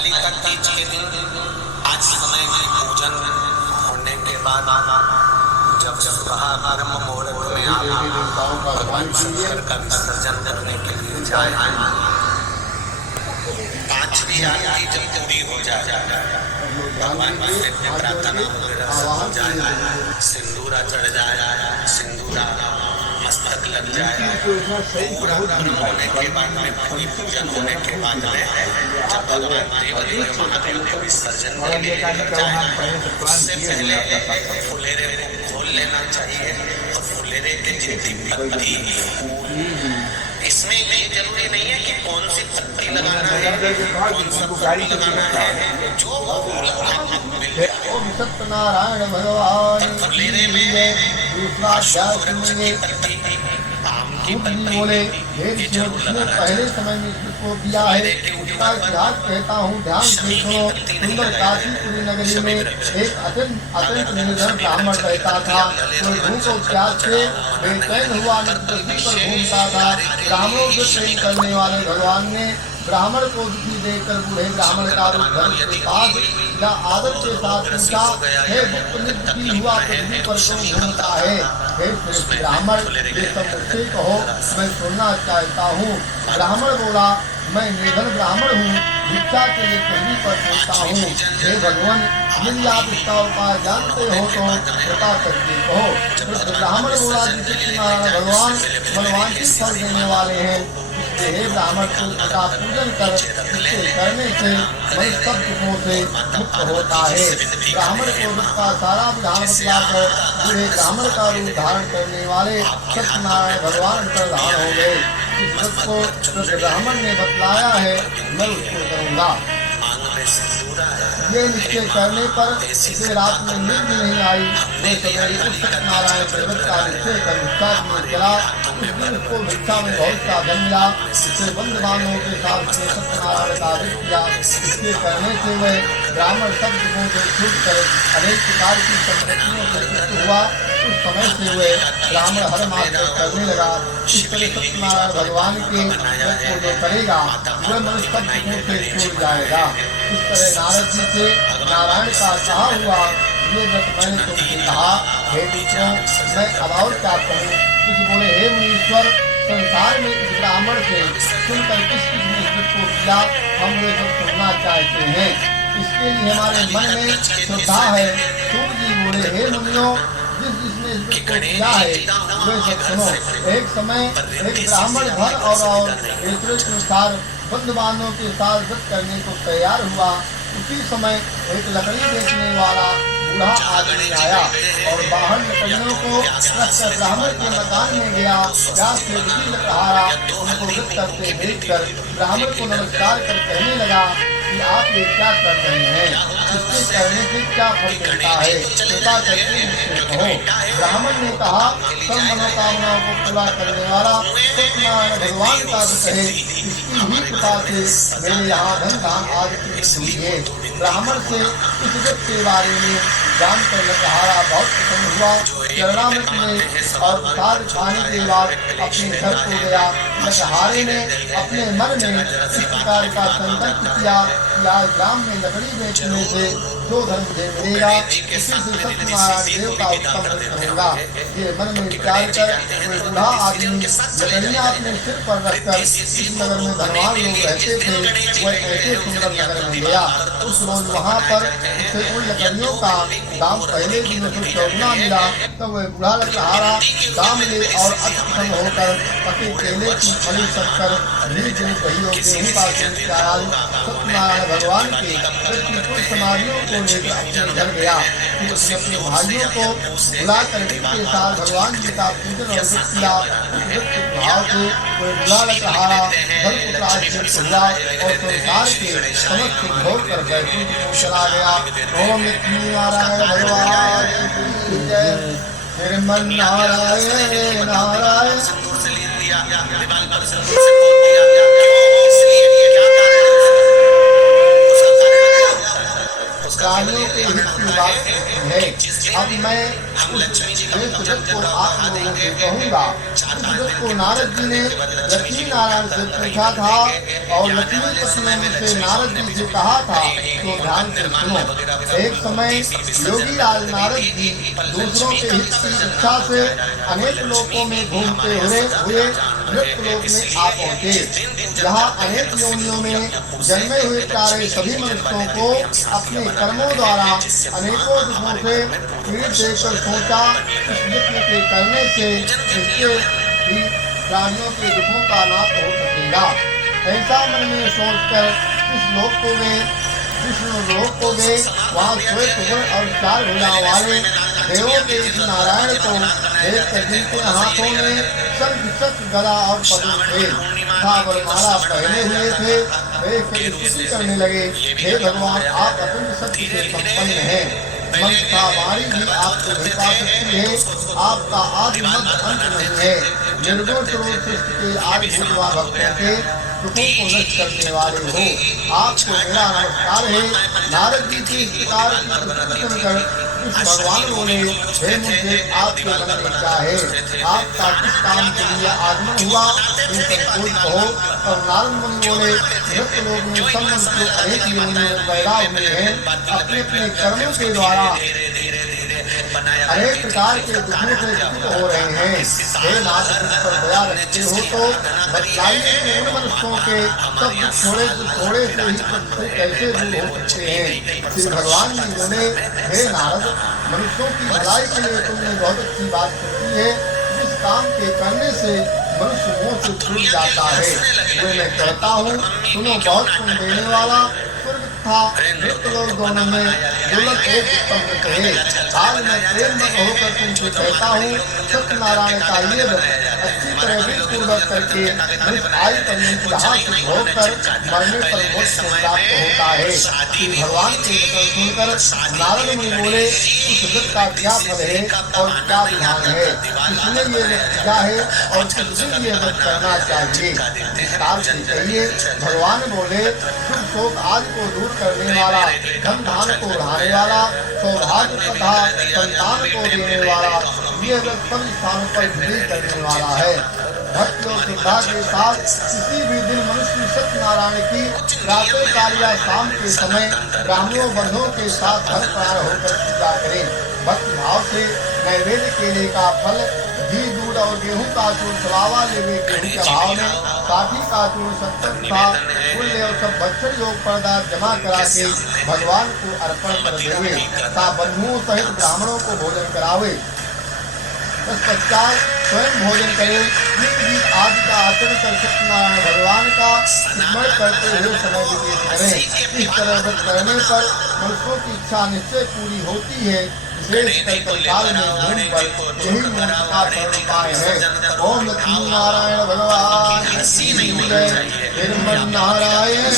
हरतालिका तीज के दिन आज समय में पूजन होने के बाद जब सुबह ब्रह्म मुहूर्त में आप भगवान शंकर का विसर्जन करने के लिए जाए, पांचवी आरती जब पूरी हो जाए, भगवान से प्रार्थना वगैरह हो जाए, सिंदूरा चढ़ जाए, सिंदूरा मस्तक लग जाए, पूरा कर्म होने के बाद में पूरी पूजन होने के बाद में जब भगवान देवदेव महादेव के विसर्जन के लिए निकल जाए, उससे पहले फुलेरे को खोल लेना चाहिए। और फुलेरे के जितनी पत्ती, इसमें ये जरूरी नहीं है कि कौन सी पत्ती लगाना है, कौन सा फूल लगाना है, जो फूल आपको मिल जाए। सत्यनारायण भगवान फुलेरे में दूसरा सूरज की पत्ती, आम की पत्ती, बोले ये जरूर लगाना पहले समय में इसको दिया है। उसका इतिहास कहता हूँ, ध्यान से सुनो। सुंदर काशीपुरी नगरी में एक अत्यंत निर्धन ब्राह्मण रहता था। कोई भूख और प्यास से बेचैन हुआ नदी पर घूमता था। ब्राह्मणों से प्रेम करने वाले भगवान ने ब्राह्मण को दुखी देखकर बूढ़े ब्राह्मण का रूप घर के पास या आदर के साथ पूछा, हे दुखी हुआ पृथ्वी पर क्यों घूमता है? हे ब्राह्मण, ये सब मुझसे कहो, मैं सुनना चाहता हूँ। ब्राह्मण बोला, मैं निर्धन ब्राह्मण हूँ, भिक्षा के लिए पृथ्वी पर घूमता हूँ। हे भगवान, यदि आप इसका उपाय जानते हो तो बता करके कहो। ब्राह्मण बोला, जिसे भगवान मनवांछित फल देने वाले हैं, हे ब्राह्मण का पूजन कर, इसके करने से मन सब दुखों से मुक्त होता है। ब्राह्मण को दुख का सारा विधान बतलाकर बूढ़े ब्राह्मण का रूप धारण करने वाले सत्यनारायण भगवान अंतर्धान हो गए। इस व्रत को ब्राह्मण ने बतलाया है, मैं उसको करूँगा। ये निश्चय करने पर इसे रात में नींद नहीं आई। मैं सवेरे उस सत्यनारायण के व्रत का निश्चय कर भिक्षा में चला। उस दिन उसको भिक्षा में बहुत सा धन मिला। इससे बंद बांधों के साथ सत्यनारायण का व्रत किया। इसके करने से वह ब्राह्मण सब दुखों से छूट कर अनेक प्रकार की संपत्तियों से मुक्त हुआ। उस समय से वह ब्राह्मण हर मास करने लगा। इस तरह सत्यनारायण भगवान के व्रत को जो करेगा वह मनुष्य सब दुखों से छूट जाएगा। इस तरह नारद जी से नारायण का कहा हुआ ये व्रत मैंने तुमसे कहा। हे मित्रों, मैं अब और क्या कहूँ? किसी बोले, हे मुनीश्वर, संसार में इस ब्राह्मण से सुनकर किस किसने इस व्रत को किया, हम वे सब सुनना चाहते हैं। इसके लिए हमारे मन में श्रद्धा है। सूर्य जी बोले, हे मुनियों, जिसने इस व्रत को किया है वे सब सुनो। एक समय एक ब्राह्मण घर और ऐश्वर्य के अनुसार बंद बांधों के साथ व्रत करने को तैयार हुआ। उसी समय एक लकड़ी बेचने वाला बूढ़ा आदमी आया और बाहर लकड़ियों को रखकर ब्राह्मण के मकान में गया। प्यास से रुचि लकड़हारा उनको व्रत करते देखकर ब्राह्मण को नमस्कार कर कहने लगा कि आप ये क्या कर रहे हैं? इसके करने से क्या फल मिलता है? कृपा करके मुझसे कहो। ब्राह्मण ने कहा, सब मनोकामनाओं को पूरा करने वाला सत्यनारायण भगवान का व्रत है। इसकी ही कृपा से मेरे यहाँ धन धान आदि की हुई है। ब्राह्मण से इस व्रत के बारे में जानकर लकड़हारा बहुत प्रसन्न हुआ। चरणामृत में और प्रसाद खाने के बाद अपने घर को गया। लकड़हारे ने अपने मन में इस प्रकार का संकल्प किया कि आज ग्राम में लकड़ी बेचने से जो धन मुझे मिलेगा उसी से सत्यनारायण देव का उत्तम व्रत करूँगा। ये मन में विचार कर कोई बूढ़ा आदमी लकड़ियाँ अपने सिर पर रखकर इस नगर में धनवान लोग रहते थे, वह ऐसे सुंदर नगर में गया। उस रोज वहाँ पर उसे उन लकड़ियों का दाम पहले दिन में चौगुना मिला। तो वह बूढ़ा लकड़हारा दाम ले और अत्यसन्न होकर पके केले की फली शक्कर दही और गेहूँ का तेल चावल सत्यनारायण भगवान के कुछ समाधियों को लेकर अपने घर गया। फिर उसने अपने भाइयों को बुलाकर के साथ भगवान जी का पूजन और व्रत किया। भाव से कोई बुला लकड़हारा धन पुत्रार्जित हुआ और संसार के समस्त भोग कर बैकुंठ को चला गया। ओम नारायण भगवान की जय। श्रीमन नारायण नारायण। प्राणियों के हित की बात है। अब मैं उस व्रत को आप लोगों से कहूँगा। उस व्रत को नारद जी ने लक्ष्मी नारायण से पूछा था और लक्ष्मीपति ने मुझसे नारद जी से कहा था, तो ध्यान से सुनो। एक समय योगी राज नारद जी दूसरों के हित की इच्छा से अनेक लोकों में घूमते हुए मृत्युलोक में आ पहुँचे। जहाँ अनेक योनियों में जन्मे हुए प्यारे सभी मनुष्यों को अपने कर्मों द्वारा अनेकों दुखों से पीड़ित देखकर सोचा, इस यज्ञ के करने से इसके भी प्राणियों के दुखों का नाश हो सकेगा। ऐसा मन में सोचकर इस लोक को गए, विष्णु लोक को गए। वहाँ श्वेत वर्ण और 4 भुजाओं वाले देवों के इस नारायण को देखकर जिनके हाथों में शंख चक्र गदा और पद्म थे तथा वरमाला पहने हुए थे, वे स्तुति करने लगे, हे भगवान, आप अत्यंत शक्ति से संपन्न हैं। मन का वाणी भी आपको नहीं पा सकती है। आपका आदि मध्य अंत नहीं है। निर्गुण स्वरूप सृष्टि के आदि भूतवा भक्तों के दुखों को नष्ट करने वाले हो। आपको मेरा नमस्कार है। नारद जी की इस प्रकार की सुनकर इस भगवान बोले, हे मुझे आपके मन में क्या है? आपका किस काम के लिए आगमन हुआ, ये संकोच कहो। और नारद मुनि बोले, मृत्यु लोक में सब मनुष्य अनेक योनियों में पैदा हुए हैं, अपने अपने कर्मों के द्वारा अनेक प्रकार के दुखों से दुखित हो रहे हैं। हे नाथ, मुझ पर दया रखते हो तो बतलाइए कि उन मनुष्यों के सब थोड़े से ही कैसे दूर हो सकते हैं। श्री भगवान जी बोले, हे नारद, मनुष्यों की भलाई के लिए तुमने बहुत अच्छी बात की है। जिस काम के करने से मनुष्य मोह से छूट जाता है, वे मैं कहता हूँ, सुनो। बहुत सुन देने वाला था मृत्युलोक दोनों में दुर्लभ एक उत्पन्न है। आज मैं प्रेम में होकर तुमसे कहता हूँ, सत्यनारायण का ये व्रत अच्छी तरह विधिपूर्वक करके मनुष्य आयु पर्यंत यहाँ से होकर मरने पर मोक्ष को प्राप्त होता है। श्री भगवान के वचन सुनकर नारद मुनि बोले, उस व्रत का क्या फल है और क्या विधान है? किसने ये व्रत किया है और किस दिन ये व्रत करना चाहिए? विस्तार से कहिए। भगवान बोले, सुख शोक आदि को दूर करने वाला, धन धान को बढ़ाने वाला, सौभाग्य तथा संतान को देने वाला, ये व्रत सब स्थानों पर विधि करने वाला है। भक्ति और श्रद्धा के साथ किसी भी दिन मनुष्य सत्यनारायण की प्रातः काल या शाम के समय ब्राह्मणों बंधुओं के साथ घर प्राण होकर पूजा करें। भक्ति भाव से नैवेद्य केले का फल, घी, दूध और गेहूं का चूर्ण, सवावा लेवे गेहूं के भाव में काठी का चूर्ण, सत्तर था फूल्य और सब भक्षण योग पदार्थ जमा करा के भगवान को अर्पण कर देवे तथा बंधुओं सहित ब्राह्मणों को भोजन करावे। तत्पश्चात स्वयं भोजन करे। गीत आदि का आचरण कर सत्यनारायण भगवान का स्मरण करते हुए समय व्यतीत करें। इस तरह व्रत करने पर मनुष्यों की इच्छा निश्चय पूरी होती है। विशेष कर काल में घूम पर यही मोक्ष का परम उपाय है। ओम लक्ष्मी नारायण भगवान, नारायण।